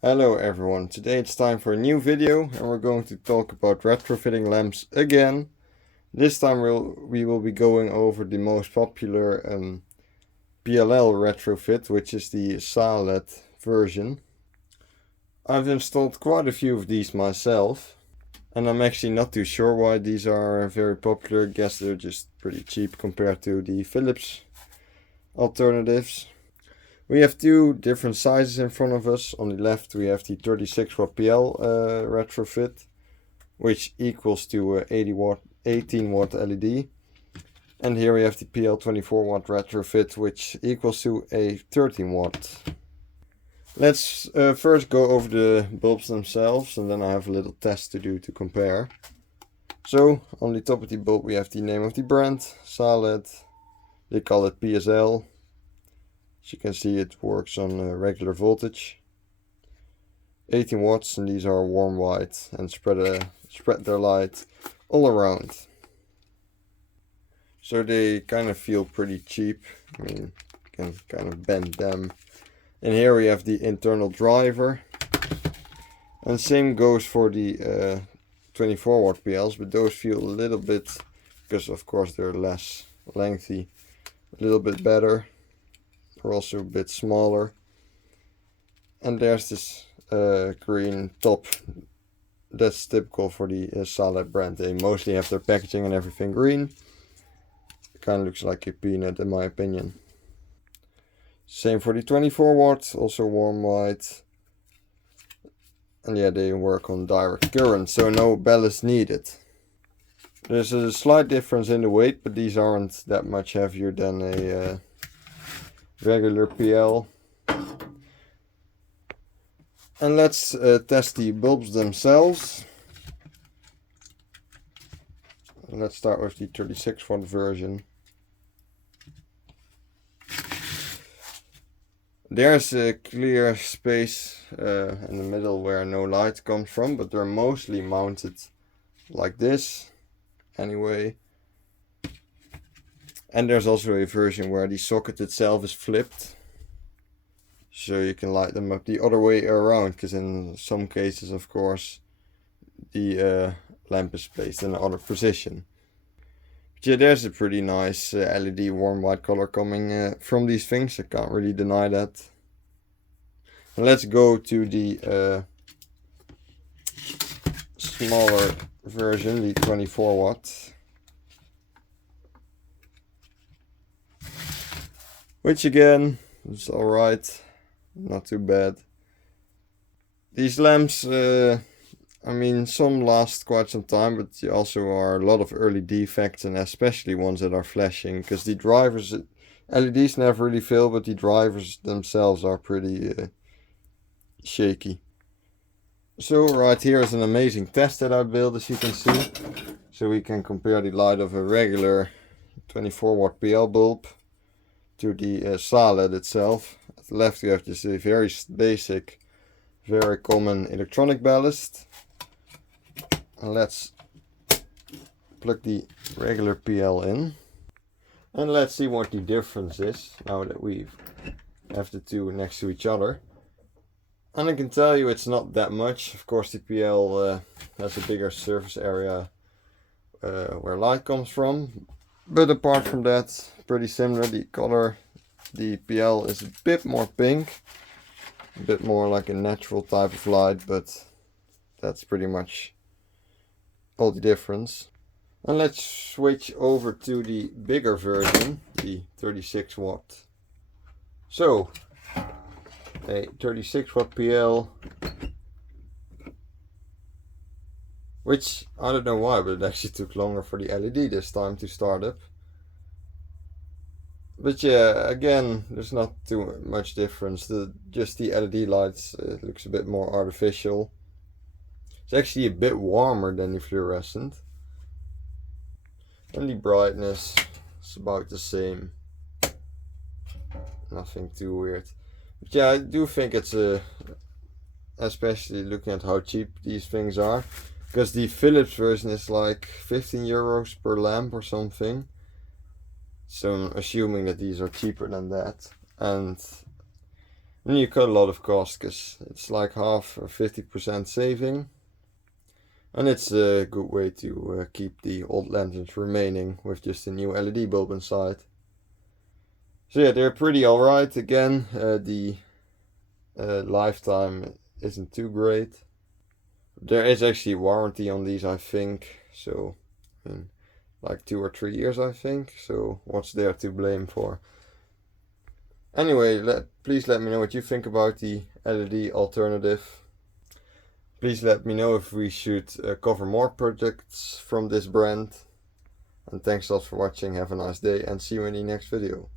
Hello everyone, today it's time for a new video and we're going to talk about retrofitting lamps again. This time we will be going over the most popular PLL retrofit, which is the SALED version. I've installed quite a few of these myself and I'm actually not too sure why these are very popular. I guess they're just pretty cheap compared to the Philips alternatives. We have two different sizes in front of us. On the left we have the 36 watt PL retrofit, which equals to 18 watt LED. And here we have the PL 24 watt retrofit, which equals to a 13 watt. Let's first go over the bulbs themselves, and then I have a little test to do to compare. So on the top of the bulb we have the name of the brand, SALED. They call it PSL. As you can see, it works on regular voltage. 18 watts, and these are warm white and spread their light all around. So they kind of feel pretty cheap. I mean, you can kind of bend them. And here we have the internal driver. And same goes for the 24 watt PLs, but those feel a little bit, because of course they're less lengthy, a little bit better. They're also a bit smaller. And there's this green top. That's typical for the SALED brand. They mostly have their packaging and everything green. It kind of looks like a peanut in my opinion. Same for the 24 watt, also warm white. And yeah, they work on direct current, so no ballast needed. There's a slight difference in the weight, but these aren't that much heavier than a regular PL. And let's test the bulbs themselves. Let's start with the 36 watt version. There's a clear space in the middle where no light comes from, but they're mostly mounted like this anyway. And there's also a version where the socket itself is flipped, so you can light them up the other way around, because in some cases, of course, the lamp is placed in another position. But yeah, there's a pretty nice LED warm white color coming from these things. I can't really deny that. And let's go to the smaller version, the 24 watt. Which again, is alright, not too bad. These lamps, I mean, some last quite some time, but also are a lot of early defects, and especially ones that are flashing, because the drivers, LEDs never really fail, but the drivers themselves are pretty shaky. So right here is an amazing test that I built, as you can see. So we can compare the light of a regular 24 watt PL bulb to the SALED itself. At the left you have just a very basic, very common electronic ballast. And let's plug the regular PL in. And let's see what the difference is now that we have the two next to each other. And I can tell you it's not that much. Of course the PL has a bigger surface area where light comes from. But apart from that, pretty similar. The color, the PL is a bit more pink, a bit more like a natural type of light, but that's pretty much all the difference. And let's switch over to the bigger version, the 36 watt. So, a 36 watt PL, which I don't know why, but it actually took longer for the LED this time to start up. But yeah, again, there's not too much difference. Just the LED lights looks a bit more artificial. It's actually a bit warmer than the fluorescent. And the brightness is about the same. Nothing too weird. But yeah, I do think it's especially looking at how cheap these things are, because the Philips version is like 15 euros per lamp or something. So I'm assuming that these are cheaper than that. And And you cut a lot of cost because it's like half or 50% saving. And it's a good way to keep the old lanterns remaining with just a new LED bulb inside. So yeah, they're pretty alright. Again, the lifetime isn't too great. There is actually a warranty on these, I think. So, I mean, like 2 or 3 years, I think. So, what's there to blame for? Anyway, please let me know what you think about the LED alternative. Please let me know if we should cover more products from this brand. And thanks a lot for watching. Have a nice day and see you in the next video.